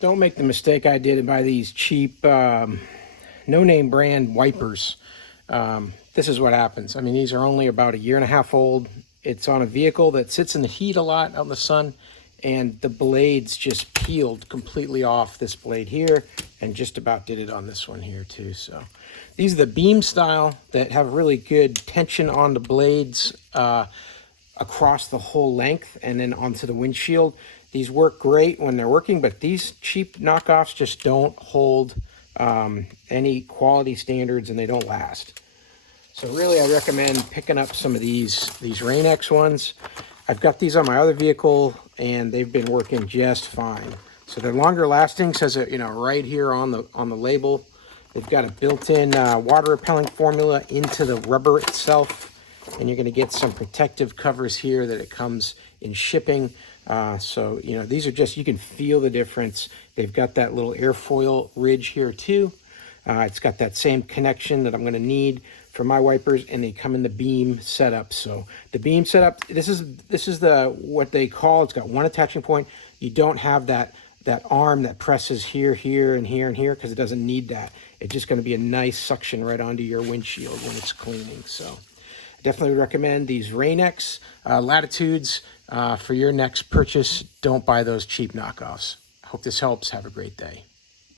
Don't make the mistake I did and buy these cheap no-name brand wipers. This is what happens. I mean, these are only about a year and a half old. It's on a vehicle that sits in the heat a lot out in the sun, and the blades just peeled completely off this blade here, and just about did it on this one here too. So these are the beam style that have really good tension on the blades across the whole length and then onto the windshield. These work great when they're working, but these cheap knockoffs just don't hold any quality standards, and they don't last. So really, I recommend picking up some of these Rain-X ones. I've got these on my other vehicle, and they've been working just fine. So they're longer lasting, says it, right here on the label. They've got a built-in water repelling formula into the rubber itself, and you're going to get some protective covers here that it comes in shipping. So these are just, you can feel the difference. They've got that little airfoil ridge here too. It's got that same connection that I'm going to need for my wipers, and they come in the beam setup. So the beam setup, this is the what they call, it's got one attaching point. You don't have that arm that presses here, here, and here, and here, because it doesn't need that. It's just going to be a nice suction right onto your windshield when it's cleaning. So definitely recommend these Rain-X Latitudes for your next purchase. Don't buy those cheap knockoffs. I hope this helps. Have a great day.